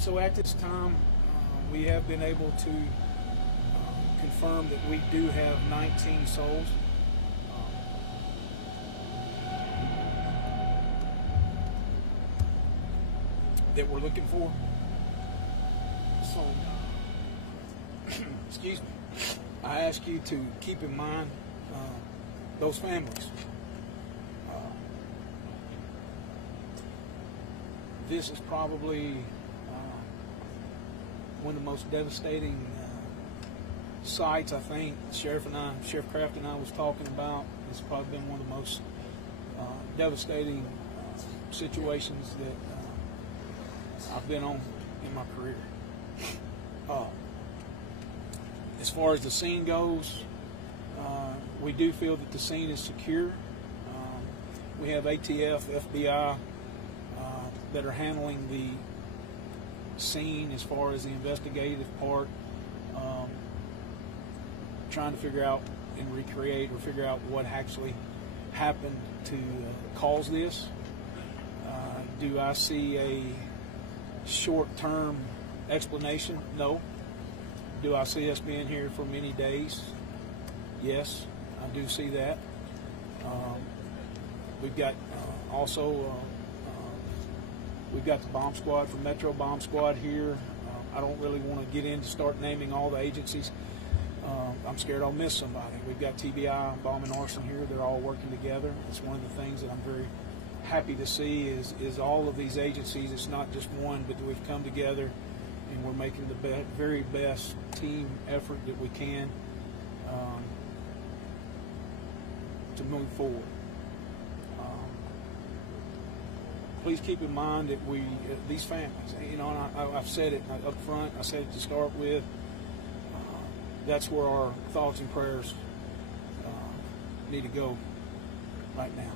So at this time, we have been able to confirm that we do have 19 souls. That we're looking for. So, excuse me, I ask you to keep in mind those families. This is probably one of the most devastating sites, I think. Sheriff Kraft and I was talking about. It's probably been one of the most devastating situations that I've been on in my career. As far as the scene goes, we do feel that the scene is secure. We have ATF, FBI that are handling the scene as far as the investigative part, trying to figure out and recreate or figure out what actually happened to cause this. Do I see a short-term explanation? No. Do I see us being here for many days? Yes, I do see that. We've got we've got the bomb squad from Metro Bomb Squad here. I don't really want to get in to start naming all the agencies. I'm scared I'll miss somebody. We've got TBI, Bomb and Arson here. They're all working together. It's one of the things that I'm very happy to see is all of these agencies. It's not just one, but we've come together and we're making the very best team effort that we can to move forward. Please keep in mind that these families, you know, and I've said it up front, I said it to start with, that's where our thoughts and prayers need to go right now.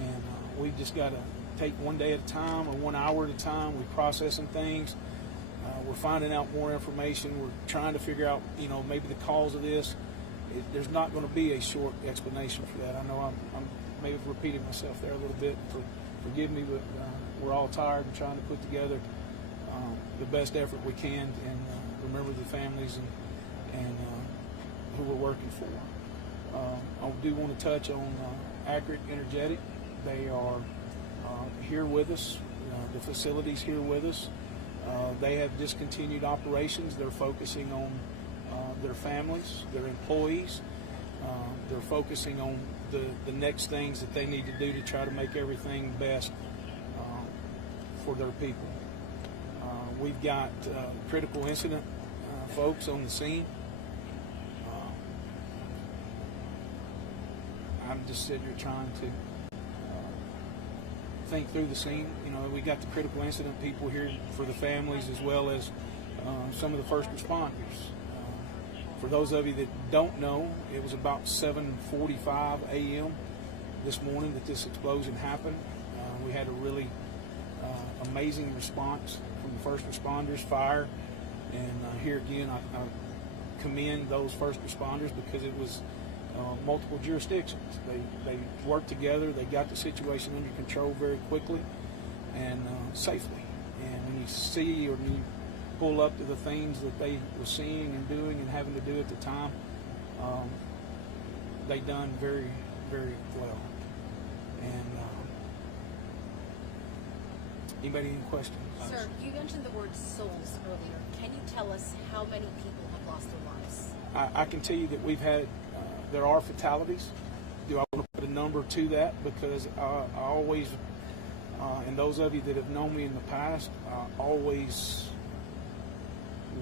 And we've just got to take one day at a time or 1 hour at a time. We're processing things. We're finding out more information. We're trying to figure out, you know, maybe the cause of this. There's not going to be a short explanation for that. I know I'm maybe repeating myself there a little bit. Forgive me, but we're all tired and trying to put together the best effort we can and remember the families and who we're working for. I do want to touch on Accurate Energetic. They are here with us. The facility's here with us. They have discontinued operations. They're focusing on their families, their employees. They're focusing on the next things that they need to do to try to make everything best for their people. We've got critical incident folks on the scene. I'm just sitting here trying to think through the scene. You know, we got the critical incident people here for the families as well as some of the first responders. For those of you that don't know, it was about 7:45 a.m. this morning that this explosion happened. We had a really amazing response from the first responders, fire, and here again I commend those first responders because it was multiple jurisdictions. They worked together. They got the situation under control very quickly and safely. And when you see or you pull up to the things that they were seeing and doing and having to do at the time, they done very, very well. And anybody any questions? Sir, you mentioned the word souls earlier. Can you tell us how many people have lost their lives? I can tell you that we've had, there are fatalities. Do I want to put a number to that? Because I always, and those of you that have known me in the past, I always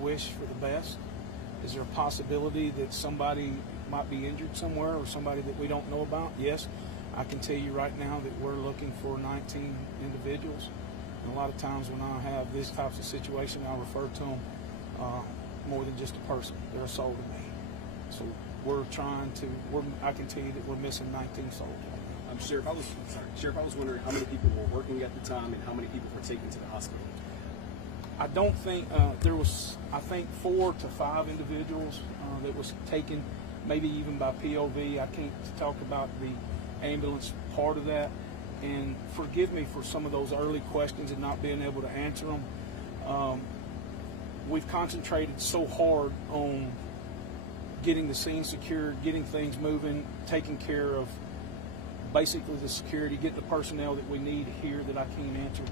wish for the best. Is there a possibility that somebody might be injured somewhere or somebody that we don't know about? Yes, I can tell you right now that we're looking for 19 individuals. And a lot of times when I have this type of situation, I refer to them more than just a person. They're a soul to me. So we're trying to, I can tell you that we're missing 19 souls. Sheriff, I was wondering how many people were working at the time and how many people were taken to the hospital. I don't think there was, I think 4 to 5 individuals that was taken, maybe even by POV. I can't talk about the ambulance part of that. And forgive me for some of those early questions and not being able to answer them. We've concentrated so hard on getting the scene secured, getting things moving, taking care of basically the security, getting the personnel that we need here, that I can't answer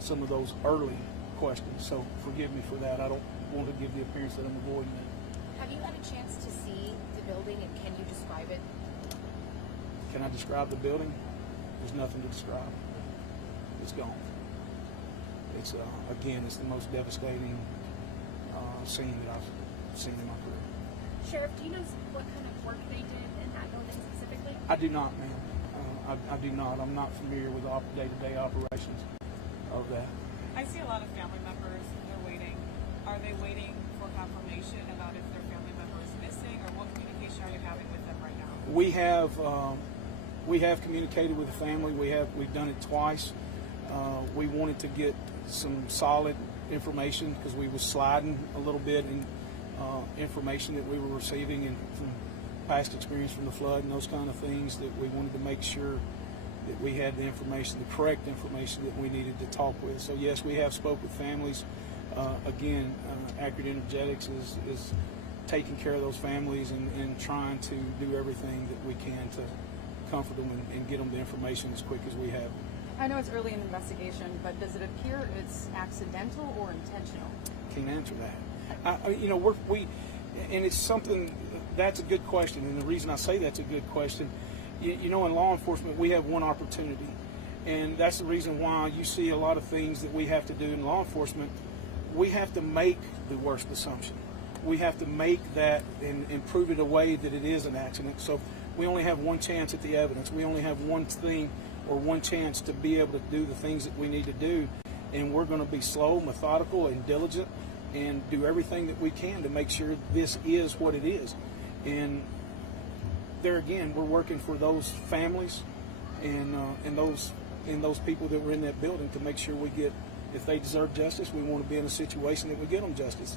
some of those early questions. So forgive me for that. I don't want to give the appearance that I'm avoiding that. Have you had a chance to see the building, and can you describe it? Can I describe the building? There's nothing to describe. It's gone. It's again, it's the most devastating scene that I've seen in my career. Sheriff, do you know what kind of work they did in that building specifically? I do not, ma'am. I do not. I'm not familiar with the day-to-day operations of that. I see a lot of family members. They're waiting. Are they waiting for confirmation about if their family member is missing, or what communication are you having with them right now? We have communicated with the family. We've done it twice. We wanted to get some solid information because we was sliding a little bit in information that we were receiving and from past experience from the flood and those kind of things, that we wanted to make sure that we had the information, the correct information that we needed to talk with. So yes, we have spoke with families. Again, Accurate Energetics is taking care of those families and trying to do everything that we can to comfort them and get them the information as quick as we have. I know it's early in the investigation, but does it appear it's accidental or intentional? Can't answer that. And it's something, that's a good question. And the reason I say that's a good question, in law enforcement, we have one opportunity. And that's the reason why you see a lot of things that we have to do in law enforcement. We have to make the worst assumption. We have to make that and prove it away that it is an accident. So we only have one chance at the evidence. We only have one thing or one chance to be able to do the things that we need to do. And we're going to be slow, methodical, and diligent and do everything that we can to make sure this is what it is. And there again, we're working for those families and those people that were in that building to make sure we get, if they deserve justice, we want to be in a situation that we get them justice.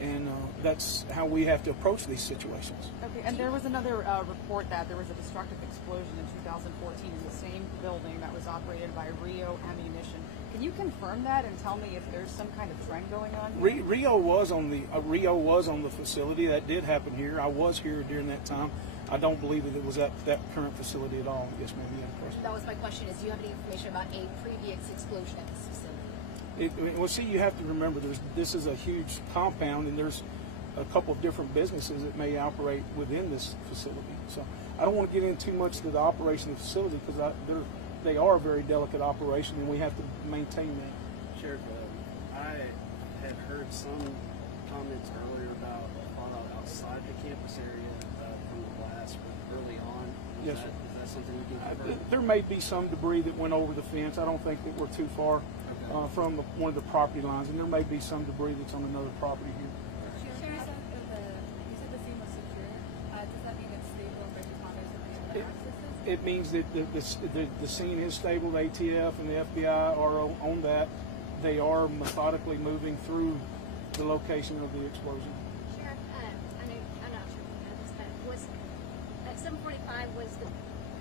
And that's how we have to approach these situations. Okay, and there was another report that there was a destructive explosion in 2014 in the same building that was operated by Rio Ammunition. Can you confirm that and tell me if there's some kind of trend going on here? Rio was on the facility. That did happen here. I was here during that time. I don't believe that it was at that current facility at all. Yes, ma'am. Yeah, That was my question, is do you have any information about a previous explosion at this facility? Well, see, you have to remember, this is a huge compound, and there's a couple of different businesses that may operate within this facility. So I don't want to get into too much to the operation of the facility because they are a very delicate operation, and we have to maintain that. Sheriff, I had heard some comments earlier about fallout outside the campus area from the blast early on. Yes, sir. Is that something you can confirm? There may be some debris that went over the fence. I don't think that we're too far from one of the property lines, and there may be some debris that's on another property here. You said the scene was secure. Does that mean it's stable and responders have been able to access it? It means that the scene is stable. The ATF and the FBI are on that. They are methodically moving through the location of the explosion. Sheriff, I'm not sure if you know this, but was at 7:45 was the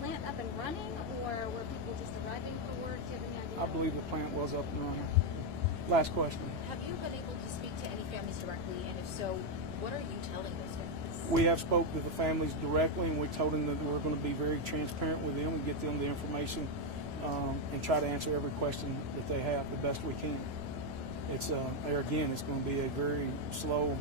plant up and running, or were people just arriving for work? Do you have any idea? I believe the plant was up and running. Last question. Have you been able to speak to any families directly, and if so, what are you telling those families? We have spoke to the families directly, and we told them that we're going to be very transparent with them and get them the information and try to answer every question that they have the best we can. It's again, it's going to be a very slow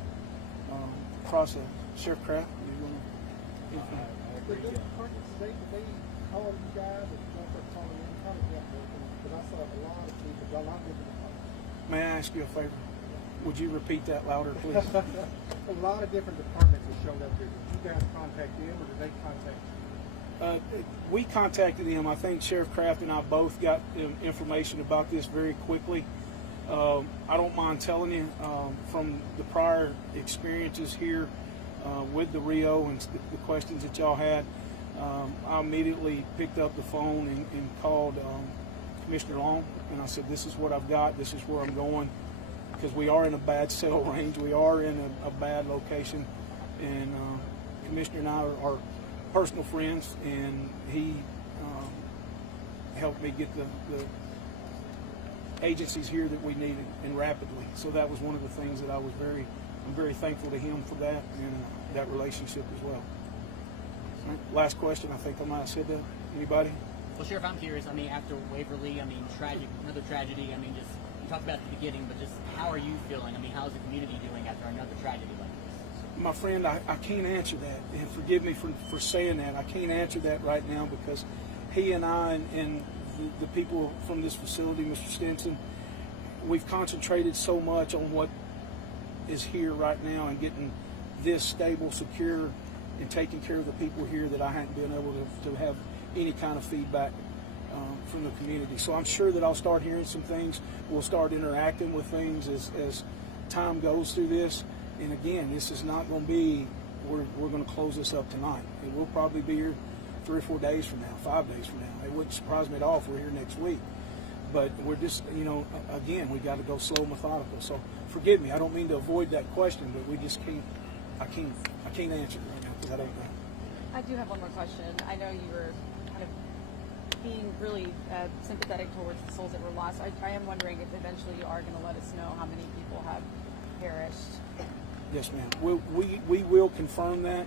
process. Sheriff Kraft, you want to? Did the department say that they called you guys or you start calling in? How did that work? Because I saw a lot of people, a lot of different departments. May I ask you a favor? Would you repeat that louder, please? A lot of different departments have showed up here. Did you guys contact them or did they contact you? We contacted him. I think Sheriff Kraft and I both got information about this very quickly. I don't mind telling you from the prior experiences here with the Rio and the questions that y'all had, I immediately picked up the phone and called Commissioner Long, and I said, this is what I've got, this is where I'm going, because we are in a bad cell range, we are in a bad location, and Commissioner and I are personal friends, and he helped me get agencies here that we needed, and rapidly. So that was one of the things that I'm very thankful to him for that, and that relationship as well. All right, last question. I think I might have said that. Anybody? Well, Sheriff, I'm curious. I mean, after Waverly, I mean, another tragedy. I mean, just you talked about it at the beginning, but just how are you feeling? I mean, how's the community doing after another tragedy like this? My friend, I can't answer that, and forgive me for saying that. I can't answer that right now because he and I and the people from this facility, Mr. Stinson, we've concentrated so much on what is here right now and getting this stable, secure, and taking care of the people here that I hadn't been able to have any kind of feedback from the community. So I'm sure that I'll start hearing some things. We'll start interacting with things as time goes through this. And again, this is not going to be, we're going to close this up tonight. And we'll probably be here 3 or 4 days from now, 5 days from now. It wouldn't surprise me at all if we're here next week. But we're just, again, we got to go slow, methodical. So forgive me, I don't mean to avoid that question, but we just can't, I can't answer it right now because I don't know. I do have one more question. I know you were kind of being really sympathetic towards the souls that were lost. I am wondering if eventually you are going to let us know how many people have perished. Yes, ma'am. We will confirm that.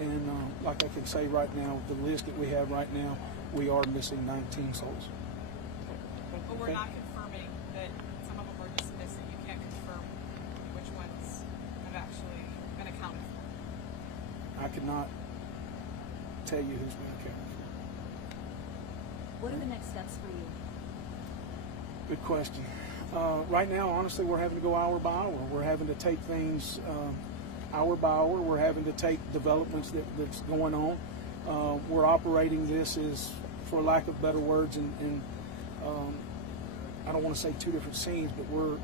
And like I can say right now, the list that we have right now, we are missing 19 souls. But we're not confirming that some of them are just missing. You can't confirm which ones have actually been accounted for. I could not tell you who's been accounted for. What are the next steps for you? Good question. Right now, honestly, we're having to go hour by hour. We're having to take things hour by hour. We're having to take developments that's going on. We're operating this as, for lack of better words, and I don't want to say 2 different scenes, but we're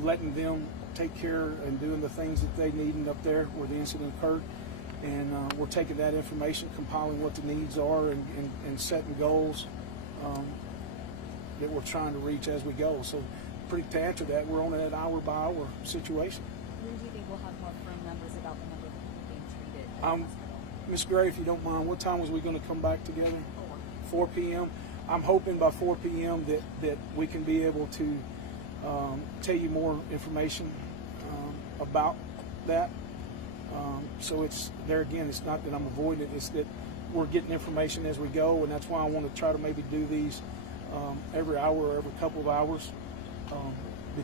letting them take care and doing the things that they need up there where the incident occurred. And we're taking that information, compiling what the needs are, and setting goals that we're trying to reach as we go. So to answer that, we're on that hour by hour situation. When do you think we'll have more firm numbers about the number of people being treated? Ms. Gray, if you don't mind, what time was we going to come back together? 4 p.m. I'm hoping by 4 p.m. that we can be able to tell you more information about that. So it's there again. It's not that I'm avoiding it. It's that we're getting information as we go, and that's why I want to try to maybe do these every hour or every couple of hours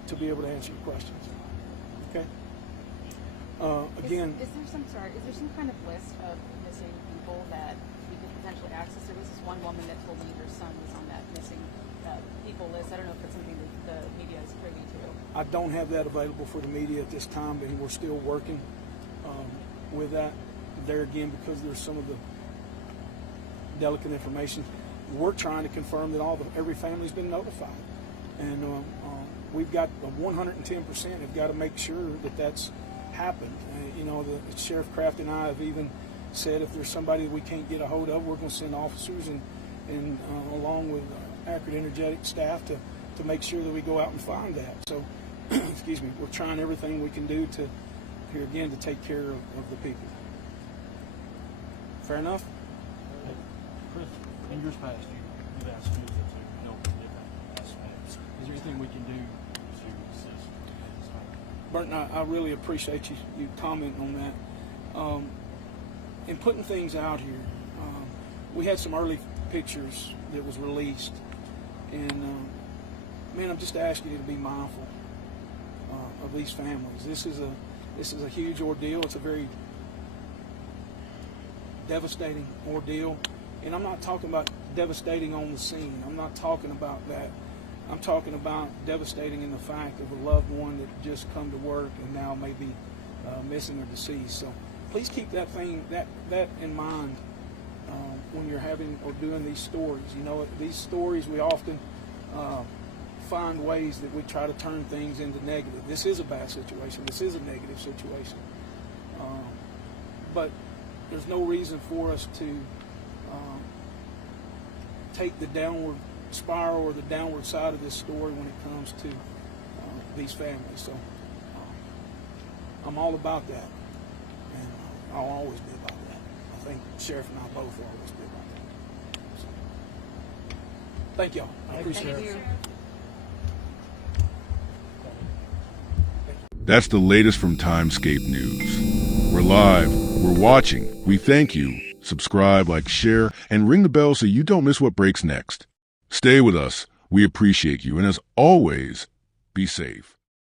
to be able to answer your questions. Okay. Again, is there some kind of list of missing people that we could potentially access? There was this one woman that told me her son was on that missing people list. I don't know if it's something that the media is privy to. I don't have that available for the media at this time, and we're still working with that. There again, because there's some of the delicate information, we're trying to confirm that every family's been notified, and we've got 110% have got to make sure that that's happened. The Sheriff Kraft and I have even said if there's somebody that we can't get a hold of, we're going to send officers and along with accurate, energetic staff to make sure that we go out and find that. So, excuse me, we're trying everything we can do to take care of the people. Fair enough? Chris, in years past, you've asked us to help in different aspects. Is there anything we can do to assist? Burton, I really appreciate you commenting on that. In putting things out here, we had some early pictures that was released, and man, I'm just asking you to be mindful of these families. This is a huge ordeal. It's a very devastating ordeal, and I'm not talking about devastating on the scene. I'm not talking about that. I'm talking about devastating in the fact of a loved one that just come to work and now may be missing or deceased. So please keep that in mind when you're having or doing these stories. These stories, we often find ways that we try to turn things into negative. This is a bad situation. This is a negative situation. But there's no reason for us to take the downward spiral or the downward side of this story when it comes to these families. So I'm all about that, and I'll always be about that. I think Sheriff and I both will always be about that. So, thank y'all. I appreciate it. Thank you. That's the latest from Scape News. We're live, we're watching, we thank you. Subscribe, like, share, and ring the bell so you don't miss what breaks next. Stay with us, we appreciate you, and as always, be safe.